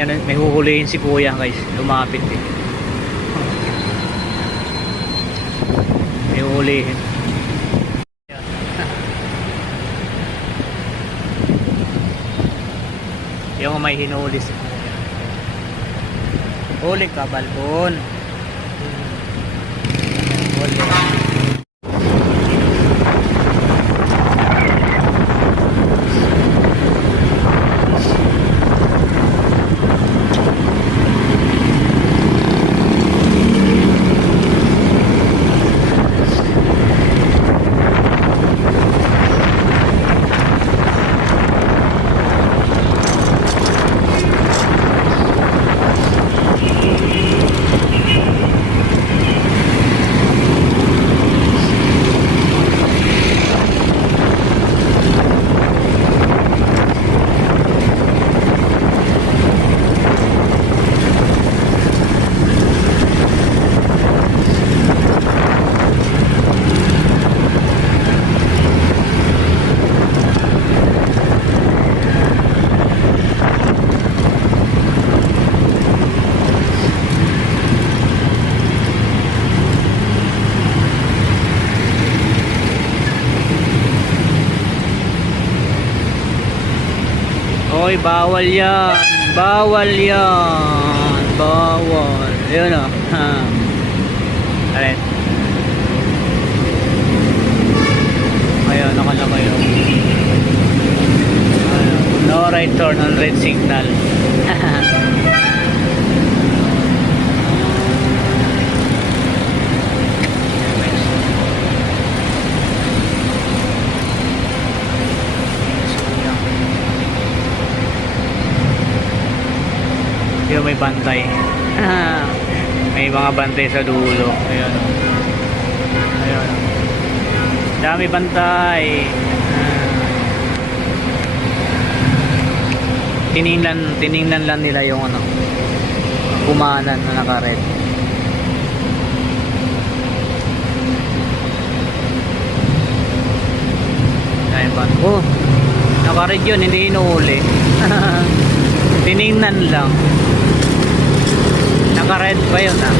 Yan, may huhulihin si kuya guys, lumapit eh. May huhulihin. Yung may hinuli si kuya. Huli ka, balbon. Huli. Hoy, bawal yan. Bawal yan. Bawal. Ayun o. Alin. Ayun, nakalagay o. No right turn on red signal. Yung may bantay. May mga bantay sa dulo. Ayun. Ayun. Dami bantay. Tiningnan lang nila yung ano, kumanan na naka-red. Ayun ba? Oh, naka-red yun, hindi inuuli. Tiningnan lang. Naka-red pa yun ah.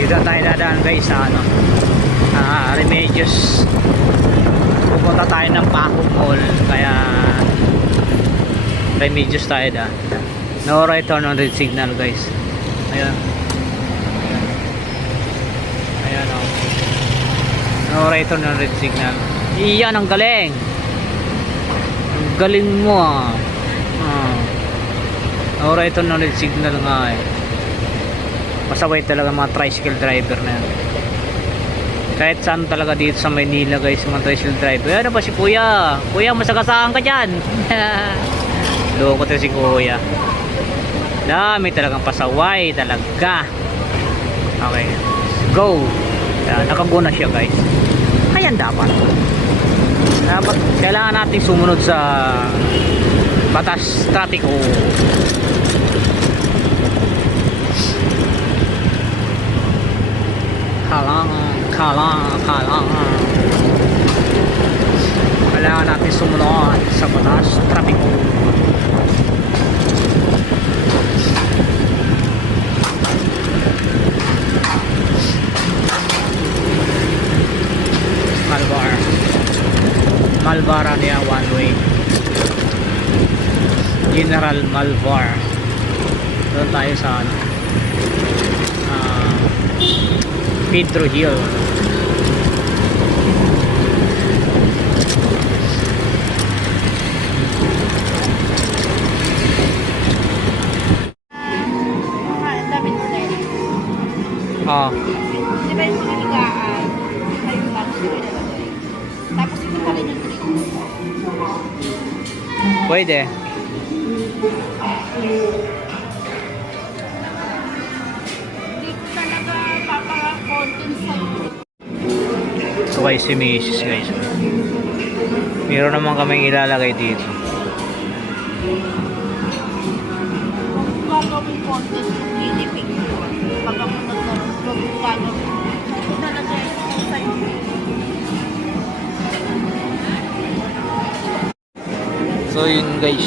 Dito tayo dadaan guys sa ano, Remedios. Pupunta tayo ng Paco Mall, kaya Remedios tayo daan. No right turn on red signal guys. Ayan. Ayan o. No right turn on red signal. Iyan, ang galing. Ang galing mo ah. No right turn on red signal nga eh. Pasaway talaga mga tricycle driver na yan. Kahit saan talaga dito sa Maynila guys, mga tricycle driver. Ano ba si kuya? Kuya, masagasaan ka dyan. Loko to si kuya. Dami talagang pasaway talaga. Okay, go. Nakago na siya guys. Ayan, dapat kailangan natin sumunod sa batas trapiko. Kailangan natin sumunod sa batas trapiko. Malvar niya one way. General Malvar. Doon tayo sa ano, Pedro Hill. Di ba yung mga higaan, ay yung box ko ilalagay. Tapos ito pa rin yung drinks. Pwede. Hindi ko talaga papaka-content sa'yo. So guys, si Mrs. guys. Meron naman kaming ilalagay dito. content ng guinea pig ko. Pag ako nagkano, ito talaga ito sa'yo. So yun guys,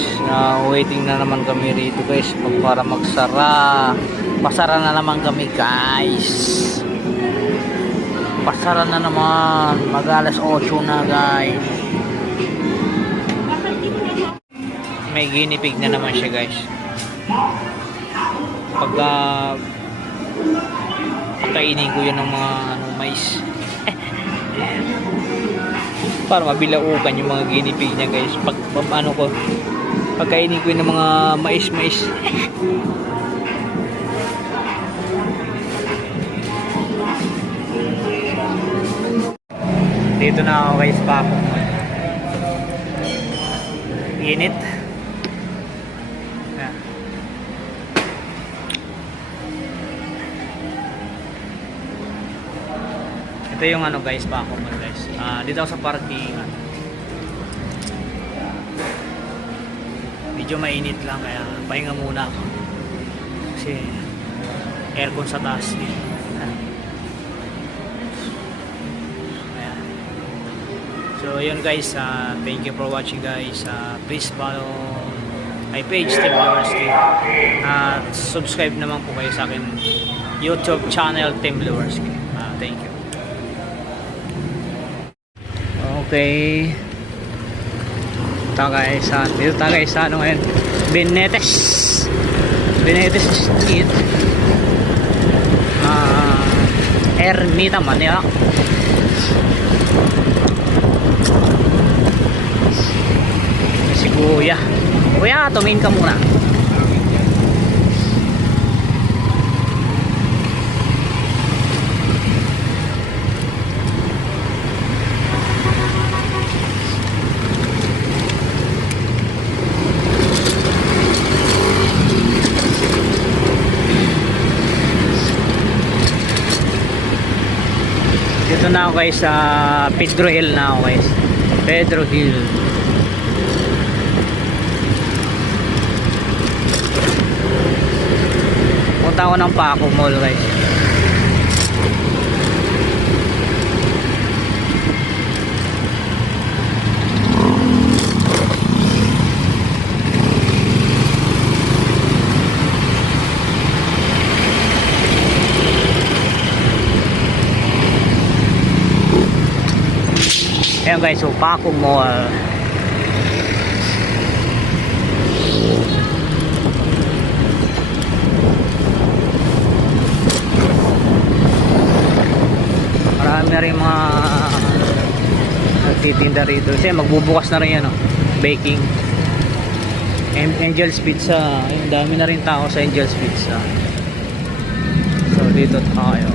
waiting na naman kami rito guys para magsara. Pasara na naman kami guys. Pasara na naman. Mag alas 8 na guys. May guinea pig na naman siya guys. Pagka pakainin ko yun ng mga mais. Para mabilaukan yung mga guinea pig niya guys. Pagkainin ko yun ng mga mais. Dito na ako guys pa ako. Init. Ayan. Ito yung ano guys pa ako guys. Dito ako sa parking. Medyo mainit lang kaya pahinga muna ako. Kasi aircon sa taas dito. So yun guys, thank you for watching guys. Please follow my page Tim Lewerski. Subscribe naman po kayo sa akin YouTube channel Tim Lewerski. Thank you. Okay. Dito tayo guys sa ano ngayon, Benetes Street, Ermita Manila. Si Kuya, tumingin ka muna. Dito na ako guys sa Pedro Hill na ako guys. Pedro Hill. Punta ako ng Paco Mall guys. Ayan guys, so Paco Mall. Marami rin mga nagtitinda rito. Kasi magbubukas na rin yan, baking. Angel's Pizza. Ayun, dami na rin tao sa Angel's Pizza. So dito tayo.